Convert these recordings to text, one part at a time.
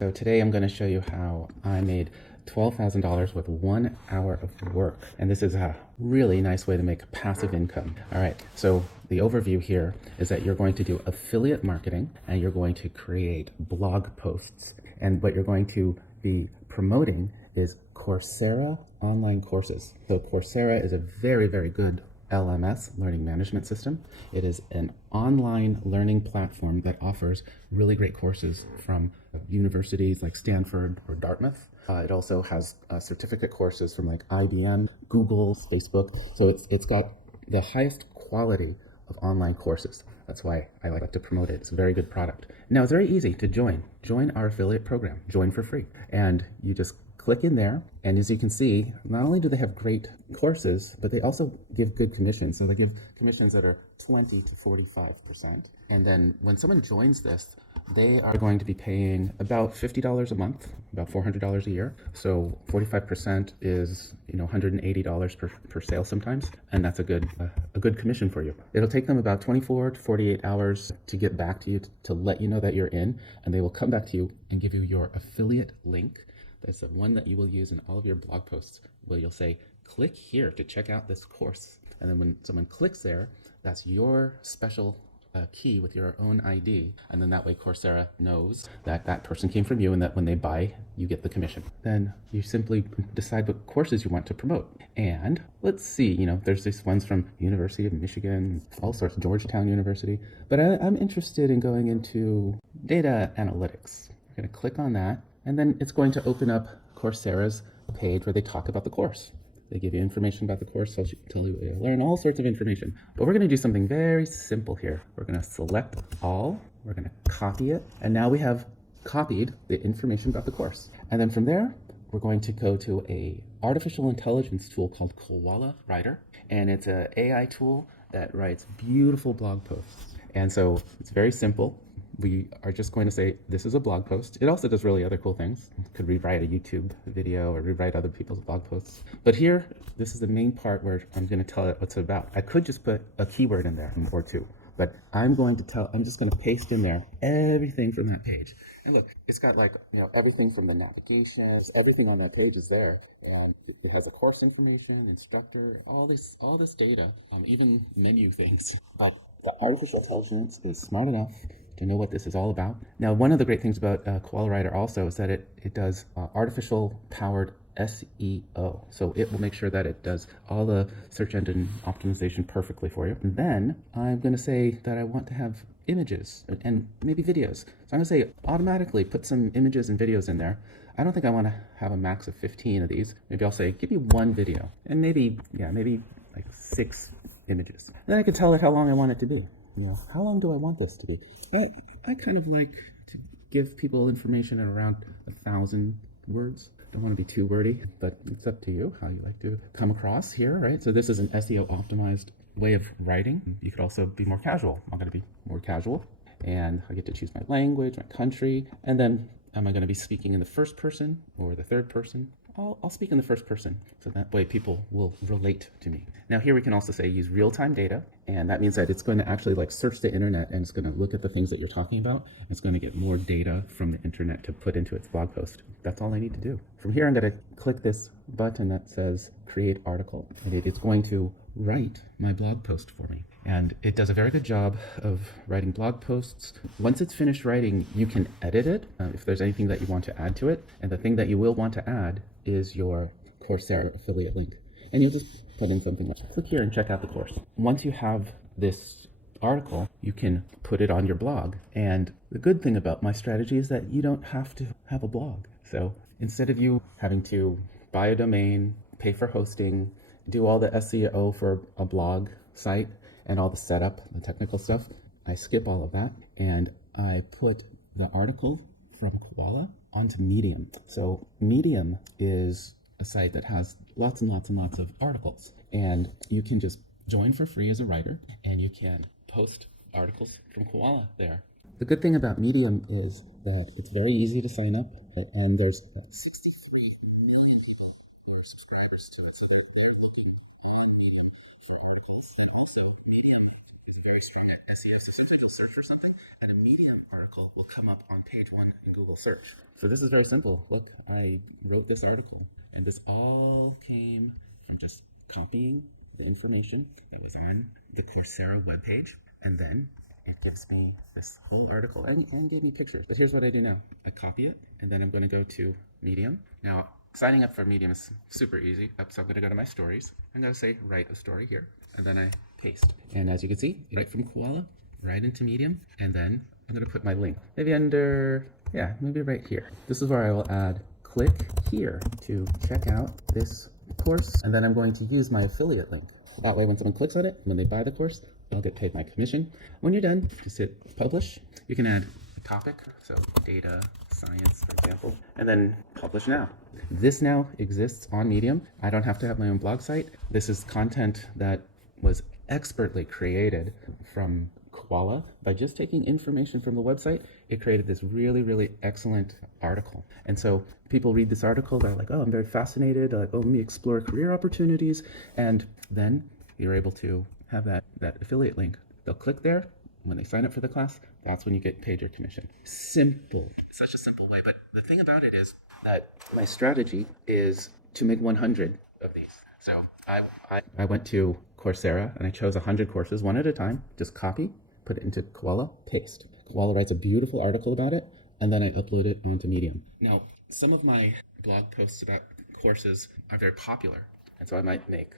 So today I'm going to show you how I made $12,000 with 1 hour of work. And this is a really nice way to make passive income. All right, so the overview here is that you're going to do affiliate marketing and you're going to create blog posts. And what you're going to be promoting is Coursera online courses. So Coursera is a very, very good LMS, learning management system. It is an online learning platform that offers really great courses from universities like Stanford or Dartmouth. It also has certificate courses from like IBM, Google, Facebook. So it's got the highest quality of online courses. That's why I like to promote it. It's a very good product. Now it's very easy to join. Join our affiliate program. Join for free. And you just click in there, and as you can see, not only do they have great courses, but they also give good commissions. So they give commissions that are 20 to 45%. And then when someone joins this, they are going to be paying about $50 a month, about $400 a year. So 45% is $180 per sale sometimes, and that's a good commission for you. It'll take them about 24 to 48 hours to get back to you to let you know that you're in, and they will come back to you and give you your affiliate link. That's the one that you will use in all of your blog posts, where you'll say, click here to check out this course. And then when someone clicks there, that's your special key with your own ID. And then that way Coursera knows that that person came from you and that when they buy, you get the commission. Then you simply decide what courses you want to promote. And let's see, there's these ones from University of Michigan, all sorts, Georgetown University. But I'm interested in going into data analytics. We're going to click on that. And then it's going to open up Coursera's page where they talk about the course. They give you information about the course, tell you where you learn all sorts of information. But we're going to do something very simple here. We're going to select all, we're going to copy it, and now we have copied the information about the course. And then from there, we're going to go to a artificial intelligence tool called Koala Writer, and it's an AI tool that writes beautiful blog posts. And so it's very simple. We are just going to say, this is a blog post. It also does really other cool things. It could rewrite a YouTube video or rewrite other people's blog posts. But here, this is the main part where I'm going to tell it what's about. I could just put a keyword in there or two, but I'm just going to paste in there everything from that page. And look, it's got everything from the navigation, everything on that page is there. And it has a course information, instructor, all this data, even menu things. But the artificial intelligence is smart enough to know what this is all about. Now, one of the great things about Koala Writer also is that it does artificial powered SEO. So it will make sure that it does all the search engine optimization perfectly for you. And then I'm going to say that I want to have images and maybe videos. So I'm going to say automatically put some images and videos in there. I don't think I want to have a max of 15 of these. Maybe I'll say, give me one video and maybe like 6 images. And then I can tell it how long I want it to be. How long do I want this to be? I kind of like to give people information at around 1,000 words. Don't want to be too wordy, but it's up to you how you like to come across here, right? So this is an SEO optimized way of writing. You could also be more casual. I'm going to be more casual, and I get to choose my language, my country, and then am I going to be speaking in the first person or the third person? I'll speak in the first person, so that way people will relate to me. Now here we can also say use real-time data, and that means that it's going to actually search the internet and it's going to look at the things that you're talking about. It's going to get more data from the internet to put into its blog post. That's all I need to do. From here I'm going to click this button that says create article, and it's going to write my blog post for me. And it does a very good job of writing blog posts. Once it's finished writing, you can edit it if there's anything that you want to add to it. And the thing that you will want to add is your Coursera affiliate link. And you'll just put in something like, click here and check out the course. Once you have this article, you can put it on your blog. And the good thing about my strategy is that you don't have to have a blog. So instead of you having to buy a domain, pay for hosting, do all the SEO for a blog site and all the setup, the technical stuff, I skip all of that and I put the article from Koala onto Medium. So Medium is a site that has lots and lots and lots of articles, and you can just join for free as a writer and you can post articles from Koala there. The good thing about Medium is that it's very easy to sign up, and there's 63 million people who are subscribers to it, so they're looking on Medium for articles. And also Medium is very very strong at SEO. So sometimes you'll search for something and a Medium article will come up on page 1 in Google search. So this is very simple. Look, I wrote this article and this all came from just copying the information that was on the Coursera webpage, and then it gives me this whole article and gave me pictures. But here's what I do now. I copy it, and then I'm going to go to Medium. Now, signing up for Medium is super easy. So I'm going to go to my stories. I'm going to say write a story here, and then I paste. And as you can see, right from Koala, right into Medium, and then I'm going to put my link. Maybe under, yeah, maybe right here. This is where I will add click here to check out this course, and then I'm going to use my affiliate link. That way when someone clicks on it, when they buy the course, I'll get paid my commission. When you're done, just hit publish. You can add a topic, so data science, for example, and then publish now. This now exists on Medium. I don't have to have my own blog site. This is content that was expertly created from Koala. By just taking information from the website, it created this really, really excellent article. And so people read this article, they're like, oh, I'm very fascinated. They're like, oh, let me explore career opportunities. And then you're able to have that affiliate link. They'll click there. When they sign up for the class, that's when you get paid your commission. Simple. Such a simple way. But the thing about it is that my strategy is to make 100 of these. So I went to Coursera and I chose 100 courses one at a time. Just copy, put it into Koala, paste. Koala writes a beautiful article about it, and then I upload it onto Medium. Now, some of my blog posts about courses are very popular, and so I might make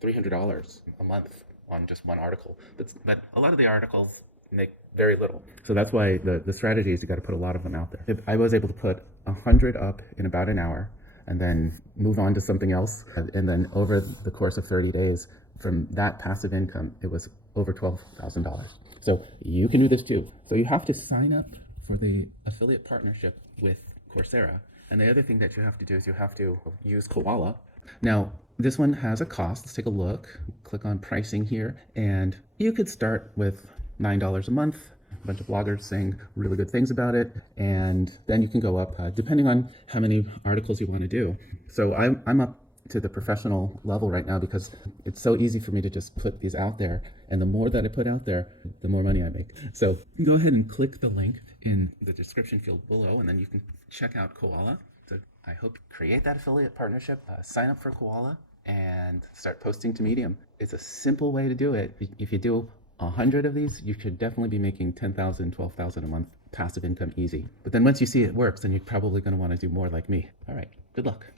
$300 a month on just one article. But a lot of the articles make very little. So that's why the strategy is you got to put a lot of them out there. I was able to put 100 up in about an hour and then move on to something else. And then over the course of 30 days, from that passive income, it was over $12,000. So you can do this too. So you have to sign up for the affiliate partnership with Coursera. And the other thing that you have to do is you have to use Koala. Now, this one has a cost. Let's take a look. Click on pricing here. And you could start with $9 a month. A bunch of bloggers saying really good things about it. And then you can go up depending on how many articles you want to do. So I'm up to the professional level right now because it's so easy for me to just put these out there. And the more that I put out there, the more money I make. So go ahead and click the link in the description field below, and then you can check out Koala. So I hope you create that affiliate partnership, sign up for Koala, and start posting to Medium. It's a simple way to do it. If you do 100 of these, you should definitely be making $10,000, $12,000 a month passive income easy. But then once you see it works, then you're probably going to want to do more like me. All right, good luck.